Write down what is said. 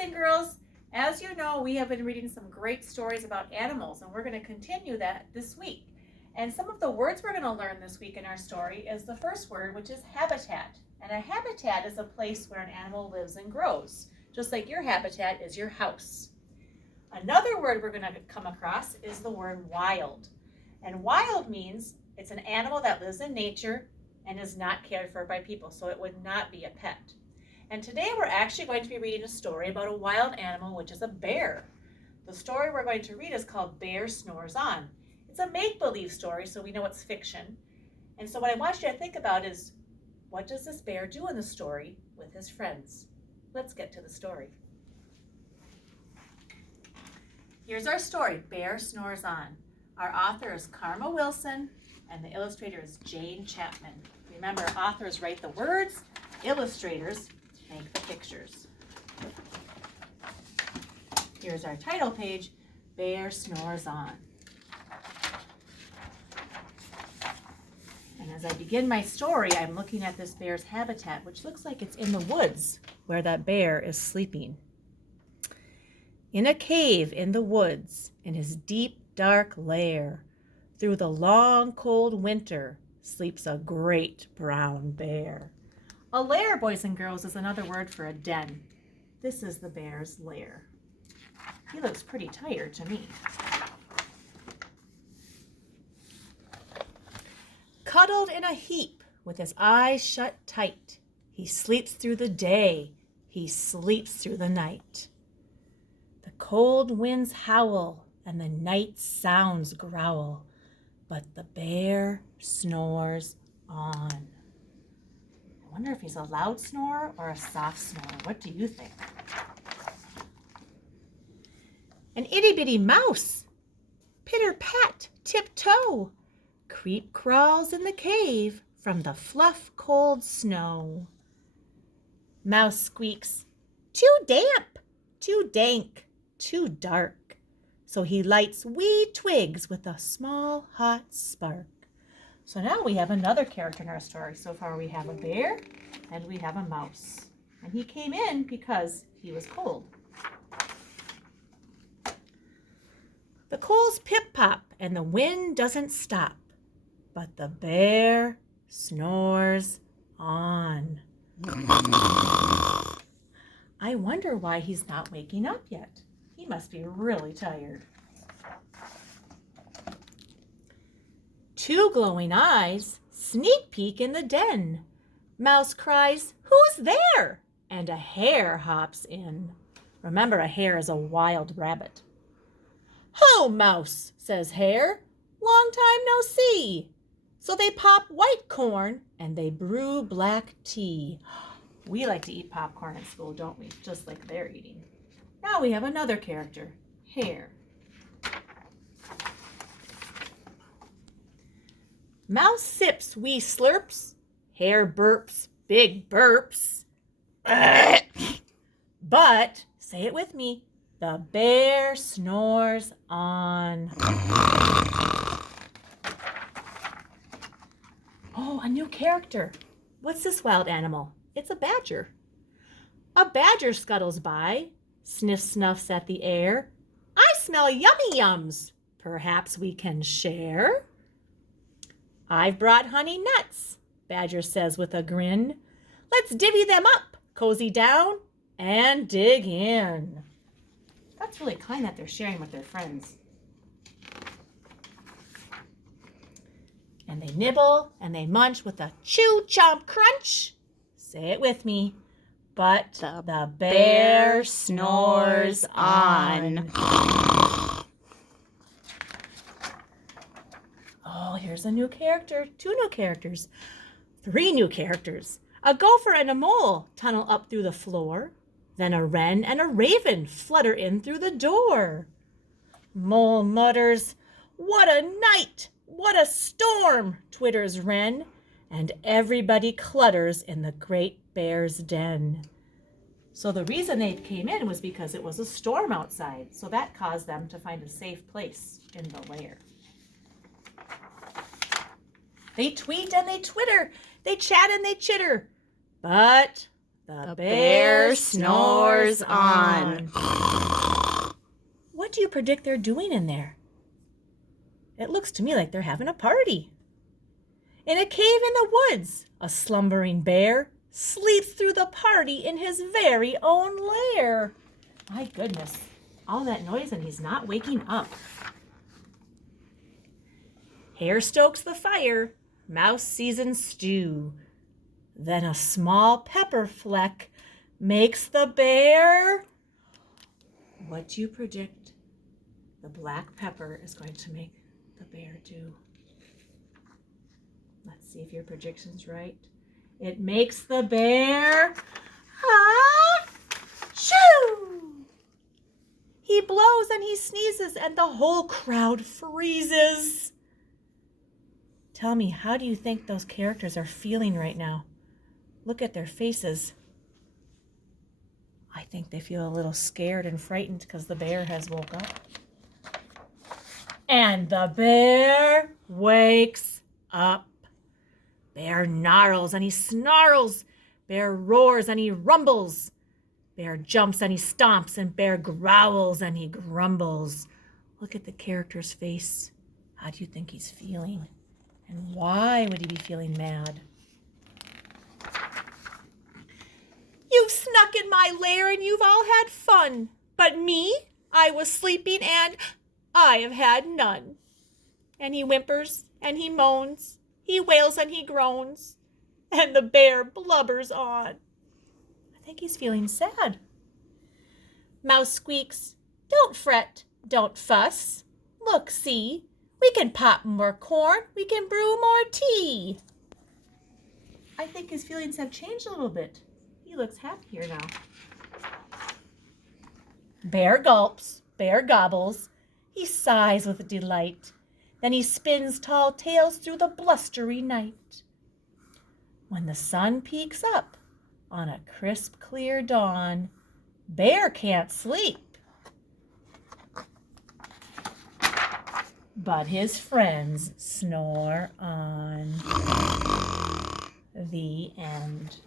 and girls, as you know, we have been reading some great stories about animals, and we're going to continue that this week. And some of the words we're going to learn this week in our story is the first word, which is habitat. And a habitat is a place where an animal lives and grows, just like your habitat is your house. Another word we're going to come across is the word wild. And wild means it's an animal that lives in nature and is not cared for by people, so it would not be a pet. And today we're actually going to be reading a story about a wild animal, which is a bear. The story we're going to read is called Bear Snores On. It's a make-believe story, so we know it's fiction. And so what I want you to think about is, what does this bear do in the story with his friends? Let's get to the story. Here's our story, Bear Snores On. Our author is Karma Wilson, and the illustrator is Jane Chapman. Remember, authors write the words, illustrators make the pictures. Here's our title page, Bear Snores On. And as I begin my story, I'm looking at this bear's habitat, which looks like it's in the woods where that bear is sleeping. In a cave in the woods, in his deep, dark lair, through the long, cold winter, sleeps a great brown bear. A lair, boys and girls, is another word for a den. This is the bear's lair. He looks pretty tired to me. Cuddled in a heap with his eyes shut tight, he sleeps through the day, he sleeps through the night. The cold winds howl and the night sounds growl, but the bear snores on. I wonder if he's a loud snore or a soft snore. What do you think? An itty-bitty mouse, pitter-pat, tiptoe, creep crawls in the cave from the fluff cold snow. Mouse squeaks, too damp, too dank, too dark. So he lights wee twigs with a small hot spark. So now we have another character in our story. So far we have a bear and we have a mouse. And he came in because he was cold. The coals pip-pop and the wind doesn't stop, but the bear snores on. I wonder why he's not waking up yet. He must be really tired. Two glowing eyes sneak peek in the den. Mouse cries, "Who's there?" And a hare hops in. Remember, a hare is a wild rabbit. "Ho, Mouse," says Hare. "Long time no see." So they pop white corn and they brew black tea. We like to eat popcorn at school, don't we? Just like they're eating. Now we have another character, Hare. Mouse sips wee slurps. Hare burps big burps. But, say it with me, the bear snores on. Oh, a new character. What's this wild animal? It's a badger. A badger scuttles by, sniffs at the air. "I smell yummy yums. Perhaps we can share." "I've brought honey nuts," Badger says with a grin. "Let's divvy them up, cozy down, and dig in." That's really kind that they're sharing with their friends. And they nibble and they munch with a chew, chomp, crunch. Say it with me. But the bear snores on. Oh, here's a new character. 2 new characters. 3 new characters. A gopher and a mole tunnel up through the floor. Then a wren and a raven flutter in through the door. Mole mutters, "What a night! What a storm!" twitters wren. And everybody clutters in the great bear's den. So the reason they came in was because it was a storm outside. So that caused them to find a safe place in the lair. They tweet and they twitter. They chat and they chitter. But The bear snores on. What do you predict they're doing in there? It looks to me like they're having a party. In a cave in the woods, a slumbering bear sleeps through the party in his very own lair. My goodness, all that noise and he's not waking up. Hare stokes the fire, mouse seasons stew. Then a small pepper fleck makes the bear. What do you predict the black pepper is going to make the bear do? Let's see if your prediction's right. It makes the bear shoo! He blows and he sneezes and the whole crowd freezes. Tell me, how do you think those characters are feeling right now? Look at their faces. I think they feel a little scared and frightened because the bear has woke up. And the bear wakes up. Bear gnarls and he snarls. Bear roars and he rumbles. Bear jumps and he stomps, and bear growls and he grumbles. Look at the character's face. How do you think he's feeling? And why would he be feeling mad? You've snuck in my lair and you've all had fun. But me, I was sleeping and I have had none. And he whimpers and he moans. He wails and he groans. And the bear blubbers on. I think he's feeling sad. Mouse squeaks, don't fret, don't fuss. Look, see, we can pop more corn, we can brew more tea. I think his feelings have changed a little bit. He looks happier now. Bear gulps, bear gobbles. He sighs with delight. Then he spins tall tales through the blustery night. When the sun peeks up on a crisp, clear dawn, Bear can't sleep. But his friends snore on. The end.